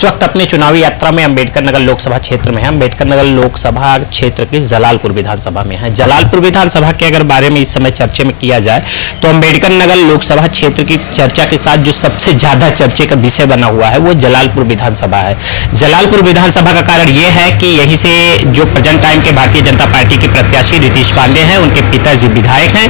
इस वक्त अपने चुनावी यात्रा में अंबेडकर नगर लोकसभा क्षेत्र में है। अंबेडकर नगर लोकसभा क्षेत्र के जलालपुर विधानसभा में है। जलालपुर विधानसभा के अगर बारे में इस समय चर्चे में किया जाए तो अंबेडकर नगर लोकसभा क्षेत्र की चर्चा के साथ जो सबसे ज्यादा चर्चे का विषय बना हुआ है वो जलालपुर विधानसभा है। जलालपुर विधानसभा का कारण यह है कि यहीं से जो प्रेजेंट टाइम के भारतीय जनता पार्टी के प्रत्याशी रितेश पांडे हैं, उनके पिताजी विधायक हैं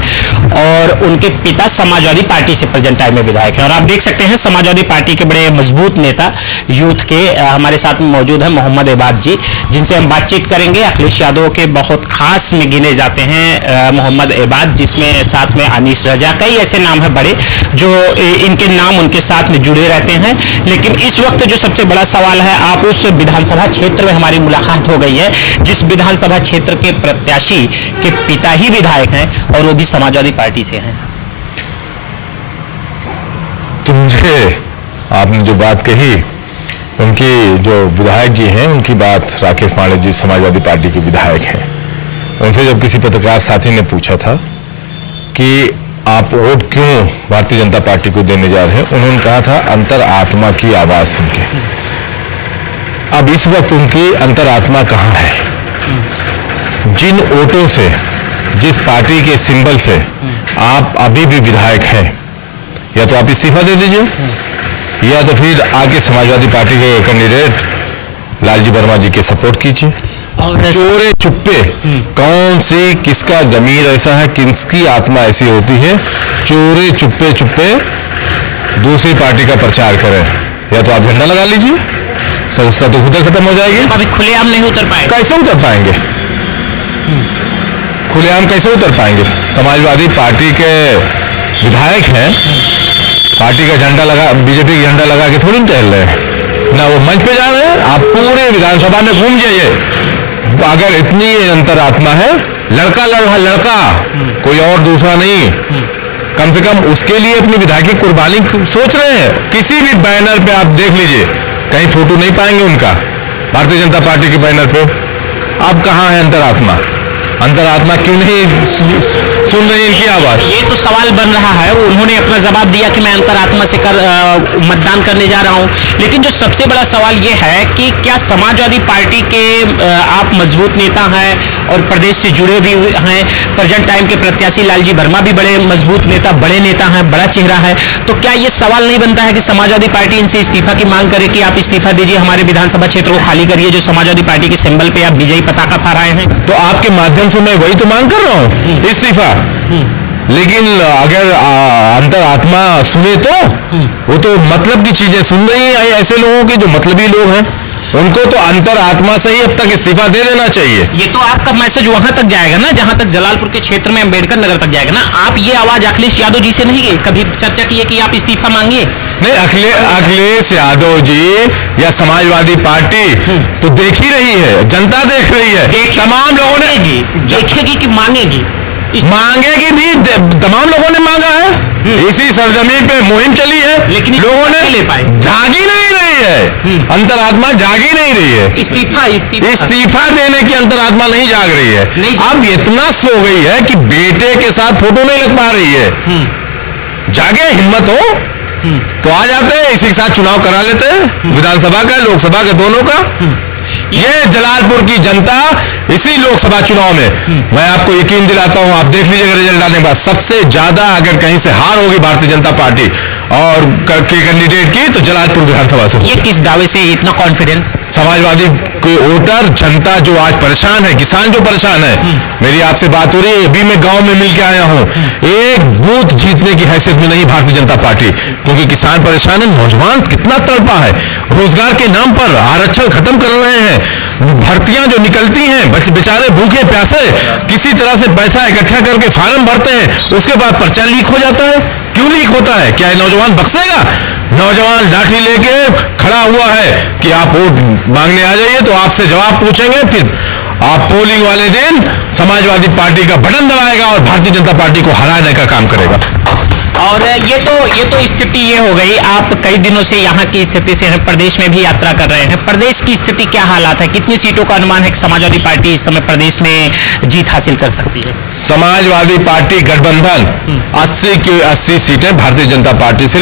और उनके पिता समाजवादी पार्टी से प्रेजेंट टाइम में विधायक हैं। और आप देख सकते हैं समाजवादी पार्टी के बड़े मजबूत नेता यूथ के हमारे साथ में मौजूद है मोहम्मद एबाद जी, जिनसे हम बातचीत करेंगे। अखिलेश यादव के बहुत खास में गिने जाते हैं मोहम्मद एबाद, जिसमें साथ में अनीस रजा, कई ऐसे नाम है बड़े जो इनके नाम उनके साथ में जुड़े रहते हैं। लेकिन इस वक्त जो सबसे बड़ा सवाल है, आप उस विधानसभा क्षेत्र में हमारी मुलाकात हो गई है जिस विधानसभा क्षेत्र के प्रत्याशी के पिता ही विधायक हैं और वो भी समाजवादी पार्टी से हैं। तो मुझे आपने जो बात कही, उनकी जो विधायक जी हैं उनकी बात, राकेश पांडे जी समाजवादी पार्टी के विधायक हैं। उनसे जब किसी पत्रकार साथी ने पूछा था कि आप वोट क्यों भारतीय जनता पार्टी को देने जा रहे हैं, उन्होंने कहा था अंतर आत्मा की आवाज सुन के। अब इस वक्त उनकी अंतर आत्मा कहाँ है? जिन वोटों से, जिस पार्टी के सिंबल से आप अभी भी विधायक हैं, या तो आप इस्तीफा दे दीजिए या तो फिर आके समाजवादी पार्टी के कैंडिडेट लालजी वर्मा जी के सपोर्ट कीजिए। चोरे चुप्पे कौन सी, किसका जमीर ऐसा है, किसकी आत्मा ऐसी होती है, चोरे चुप्पे चुप्पे दूसरी पार्टी का प्रचार करें? या तो आप झंडा लगा लीजिए, संस्था तो खुद खत्म हो जाएगी। अभी खुलेआम नहीं उतर पाएंगे। कैसे उतर पाएंगे? खुलेआम कैसे उतर पाएंगे? समाजवादी पार्टी के विधायक हैं, पार्टी का झंडा लगा, बीजेपी का झंडा लगा के थोड़ी टहल रहे हैं ना, वो मंच पे जा रहे हैं। आप पूरे विधानसभा में घूम जाइए, अगर इतनी अंतरात्मा है, लड़का लड़का कोई और दूसरा नहीं, कम से कम उसके लिए अपनी विधायकी कुर्बानी सोच रहे हैं। किसी भी बैनर पे आप देख लीजिए, कहीं फोटो नहीं पाएंगे उनका भारतीय जनता पार्टी के बैनर पे। अब कहाँ है अंतरात्मा? अंतरात्मा क्यों नहीं सुन रही इनकी आवाज? ये तो सवाल बन रहा है। उन्होंने अपना जवाब दिया कि मैं अंतरात्मा से मतदान करने जा रहा हूं। लेकिन जो सबसे बड़ा सवाल ये है कि क्या समाजवादी पार्टी के आप मजबूत नेता हैं और प्रदेश से जुड़े भी हैं, प्रेजेंट टाइम के प्रत्याशी लालजी वर्मा भी बड़े मजबूत नेता, बड़े नेता हैं, बड़ा चेहरा है, तो क्या ये सवाल नहीं बनता है कि समाजवादी पार्टी इनसे इस्तीफा की मांग करे कि आप इस्तीफा दीजिए, हमारे विधानसभा क्षेत्र को खाली करिए जो समाजवादी पार्टी के सिंबल पे आप विजयी पताका फहराए हैं? तो आपके माध्यम से मैं वही तो मांग कर रहा हूँ, इस्तीफा। लेकिन अगर अंतरात्मा सुने तो वो तो मतलब की चीजें सुन रही है ऐसे लोगों के जो मतलबी लोग हैं, उनको तो अंतरात्मा से ही अब तक इस्तीफा दे देना चाहिए। ये तो आपका मैसेज वहां तक जाएगा ना, जहां तक जलालपुर के क्षेत्र में अंबेडकर नगर तक जाएगा ना। आप ये आवाज अखिलेश यादव जी से नहीं कभी चर्चा की है कि आप इस्तीफा मांगिए? नहीं, अखिलेश यादव जी या समाजवादी पार्टी तो देख ही रही है, जनता देख रही है, तमाम लोगों ने देखेगी कि मांगेगी? मांगेगी भी, तमाम लोगों ने मांगा है। इसी सरजमीन पे मुहिम चली है, लेकिन लोगों ने ले पाए, जागी नहीं रही है, अंतरात्मा जागी नहीं रही है। इस्तीफा देने की अंतरात्मा नहीं जाग रही है। अब इतना सो गई है कि बेटे के साथ फोटो नहीं लग पा रही है। जागे, हिम्मत हो तो आ जाते हैं, इसी के साथ चुनाव करा लेते हैं, विधानसभा का, लोकसभा का, दोनों का। ये जलालपुर की जनता इसी लोकसभा चुनाव में, मैं आपको यकीन दिलाता हूं, आप देख लीजिएगा रिजल्ट आने के बाद, सबसे ज्यादा अगर कहीं से हार होगी भारतीय जनता पार्टी और के कैंडिडेट की तो जलालपुर विधानसभा से। ये किस दावे से इतना कॉन्फिडेंस? समाजवादी के वोटर, जनता जो आज परेशान है, किसान जो परेशान है, मेरी आपसे बात हो रही है, अभी मैं गांव में मिलके आया हूं, एक बूथ जीतने की हैसियत में नहीं भारतीय जनता पार्टी, क्योंकि किसान परेशान है, नौजवान कितना तड़पा है, रोजगार के नाम पर आरक्षण खत्म कर रहे हैं, भर्तियां जो निकलती हैं, बेचारे भूखे प्यासे किसी तरह से पैसा इकट्ठा करके फार्म भरते हैं, उसके बाद पर्चा लीक हो जाता है। क्यों लीक होता है? क्या नौजवान बख्शेगा? नौजवान लाठी लेके खड़ा हुआ है कि आप वोट मांगने आ जाइए, तो आपसे जवाब पूछेंगे, फिर आप पोलिंग वाले दिन समाजवादी पार्टी का बटन दबाएगा और भारतीय जनता पार्टी को हराने का काम करेगा। और ये तो स्थिति ये हो गई। आप कई दिनों से यहाँ की स्थिति से हैं, प्रदेश में भी यात्रा कर रहे हैं, प्रदेश की स्थिति क्या हालात है? कितनी सीटों का अनुमान है कि समाजवादी पार्टी इस समय प्रदेश में जीत हासिल कर सकती है? समाजवादी पार्टी गठबंधन 80 की 80 सीटें भारतीय जनता पार्टी से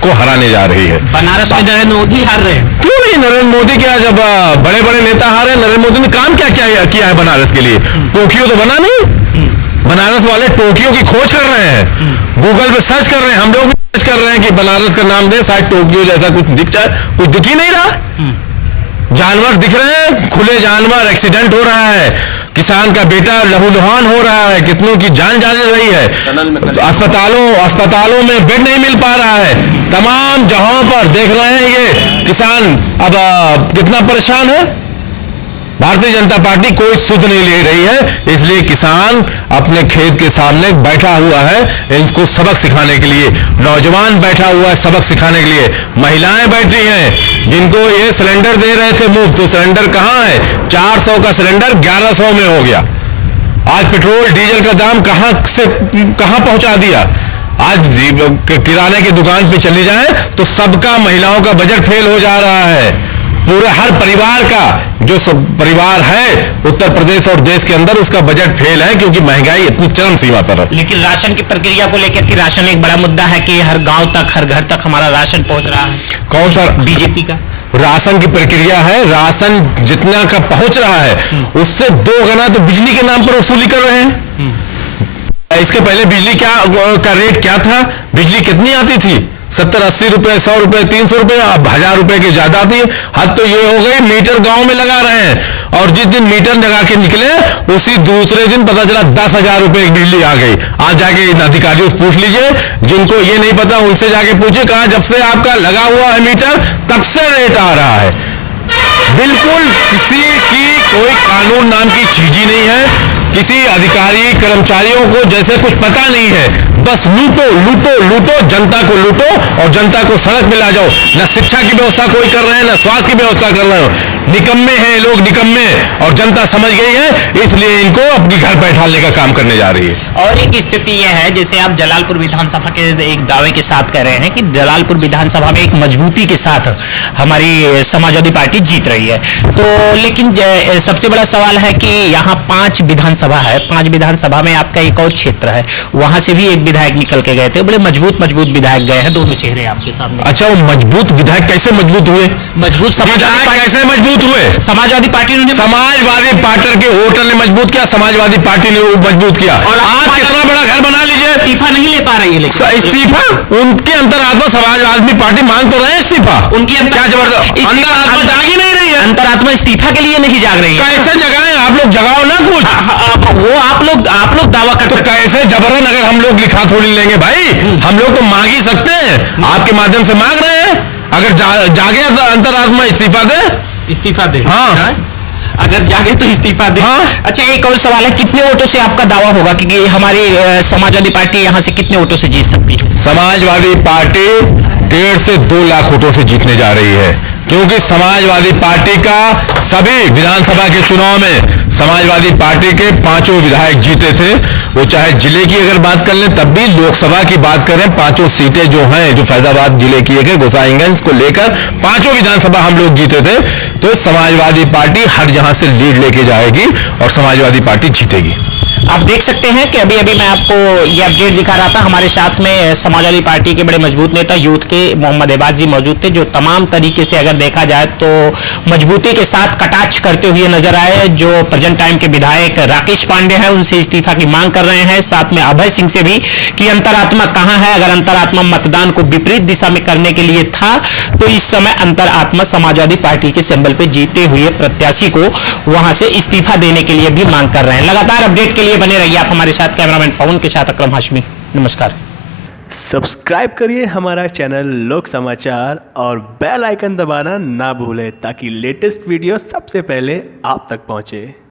को हराने जा रही है। बनारस में नरेंद्र मोदी हार रहे हैं। क्यों नहीं, नरेंद्र मोदी क्या, जब बड़े बड़े नेता हारे, नरेंद्र मोदी ने काम क्या किया है बनारस के लिए? टोक्यो तो बना नहीं। बनारस वाले टोक्यो की खोज कर रहे हैं, गूगल पे सर्च कर रहे हैं, हम लोग भी सर्च कर रहे हैं कि बनारस का नाम दे, शायद टोक्यो जैसा कुछ दिख जाए, कुछ दिख ही नहीं रहा। जानवर दिख रहे हैं, खुले जानवर, एक्सीडेंट हो रहा है, किसान का बेटा लहूलुहान हो रहा है, कितनों की जान जा रही है, अस्पतालों में बेड नहीं मिल पा रहा है, तमाम जगहों पर देख रहे हैं ये किसान अब कितना परेशान है। भारतीय जनता पार्टी कोई सुध नहीं ले रही है, इसलिए किसान अपने खेत के सामने बैठा हुआ है इनको सबक सिखाने के लिए, नौजवान बैठा हुआ है सबक सिखाने के लिए, महिलाएं बैठी हैं जिनको ये सिलेंडर दे रहे थे मुफ्त, तो सिलेंडर कहां है? 400 का सिलेंडर 1100 में हो गया। आज पेट्रोल डीजल का दाम कहां से कहां पहुंचा दिया। आज किराने की दुकान पे चले जाएं तो सबका, महिलाओं का बजट फेल हो जा रहा है। पूरे हर परिवार का, जो सब परिवार है उत्तर प्रदेश और देश के अंदर, उसका बजट फेल है क्योंकि महंगाई इतनी चरम सीमा पर है। लेकिन राशन की प्रक्रिया को लेकर के राशन एक बड़ा मुद्दा है कि हर गांव तक, हर घर तक हमारा राशन पहुंच रहा है। कौन सा? बीजेपी का राशन की प्रक्रिया है, राशन जितना का पहुंच रहा है उससे 2 गुना तो बिजली के नाम पर वसूली कर रहे हैं। इसके पहले बिजली का रेट क्या था? बिजली कितनी आती थी? 70-80 रुपए, 100 रुपए, 300 रुपए, अब 1000 रुपए की ज्यादा आती है। हद तो ये हो गई, मीटर गांव में लगा रहे हैं और जिस दिन मीटर लगा के निकले उसी दूसरे दिन पता चला 10,000 रुपए की बिजली आ गई। आज जाके इन अधिकारियों से पूछ लीजिए, जिनको ये नहीं पता उनसे जाके पूछिए, कहा जब से आपका लगा हुआ है मीटर तब से रेट आ रहा है। बिल्कुल किसी की कोई कानून नाम की चीज ही नहीं है, किसी अधिकारी कर्मचारियों को जैसे कुछ पता नहीं है, बस लूटो लूटो लूटो, जनता को लूटो और जनता को सड़क में ला जाओ। न शिक्षा की व्यवस्था कोई कर रहे हैं, न स्वास्थ्य की व्यवस्था कर रहे हो। निकम्मे हैं लोग, निकम्मे, और जनता समझ गई है, इसलिए इनको अपनी घर बैठाने का काम करने जा रही है। और एक स्थिति यह है, जैसे आप जलालपुर विधानसभा के एक दावे के साथ कह रहे हैं कि जलालपुर विधानसभा में एक मजबूती के साथ हमारी समाजवादी पार्टी जीत रही है, तो लेकिन सबसे बड़ा सवाल है कि यहाँ 5 विधानसभा है, 5 विधानसभा में आपका एक और क्षेत्र है, वहां से भी एक विधायक निकल के गए थे, बड़े मजबूत विधायक गए हैं, दोनों चेहरे आपके सामने। अच्छा, वो मजबूत विधायक कैसे मजबूत हुए? मजबूत विधायक कैसे मजबूत हुए? समाजवादी पार्टी ने, समाजवादी पार्टी के वोटर ने मजबूत किया, समाजवादी पार्टी ने मजबूत किया। और आप कितना बड़ा घर बना लीजिए, इस्तीफा नहीं ले पा रही है। लेकिन इस्तीफा उनके अंतरात्मा समाजवादी पार्टी मांग तो रहे इस्तीफा, उनकी क्या जबरदस्त अंतरात्मा जाग ही नहीं रही है। अंतरात्मा इस्तीफा के लिए नहीं जाग रही है। कैसे जगाएं? आप लोग जगाओ ना कुछ। वो आप लोग दावा कर, तो कैसे जबरन? अगर हम लोग लिखा थोड़ी लेंगे भाई, हम लोग तो मांग ही सकते हैं, आपके माध्यम से मांग रहे हैं। अगर जागे तो अंतरात्मा इस्तीफा दे। हाँ, अगर जागे तो इस्तीफा दे। हाँ? अच्छा, एक और सवाल है, कितने वोटों से आपका दावा होगा कि हमारी समाजवादी पार्टी यहाँ से कितने वोटों से जीत सकती है? समाजवादी पार्टी 1.5 से 2 लाख वोटों से जीतने जा रही है, क्योंकि समाजवादी पार्टी का सभी विधानसभा के चुनाव में समाजवादी पार्टी के 5 विधायक जीते थे। वो चाहे जिले की अगर बात कर लें, तब भी लोकसभा की बात करें, 5 सीटें जो हैं, जो फैजाबाद जिले की एक है, गोसाईगंज को लेकर 5 विधानसभा हम लोग जीते थे। तो समाजवादी पार्टी हर जहां से लीड लेके जाएगी और समाजवादी पार्टी जीतेगी। आप देख सकते हैं कि अभी मैं आपको ये अपडेट दिखा रहा था, हमारे साथ में समाजवादी पार्टी के बड़े मजबूत नेता यूथ के मोहम्मद एबाज जी मौजूद थे, जो तमाम तरीके से अगर देखा जाए तो मजबूती के साथ कटाक्ष करते हुए नजर आए। जो प्रेजेंट टाइम के विधायक राकेश पांडे हैं, उनसे इस्तीफा की मांग कर रहे हैं, साथ में अभय सिंह से भी, कि अंतरात्मा कहां है। अगर अंतरात्मा मतदान को विपरीत दिशा में करने के लिए था तो इस समय अंतरात्मा समाजवादी पार्टी के सिंबल पे जीते हुए प्रत्याशी को वहां से इस्तीफा देने के लिए भी मांग कर रहे हैं। लगातार अपडेट के लिए बने रहिए आप हमारे साथ। कैमरामैन पवन के साथ अकरम हाशमी, नमस्कार। सब्सक्राइब करिए हमारा चैनल लोक समाचार और बेल आइकन दबाना ना भूलें, ताकि लेटेस्ट वीडियो सबसे पहले आप तक पहुंचे।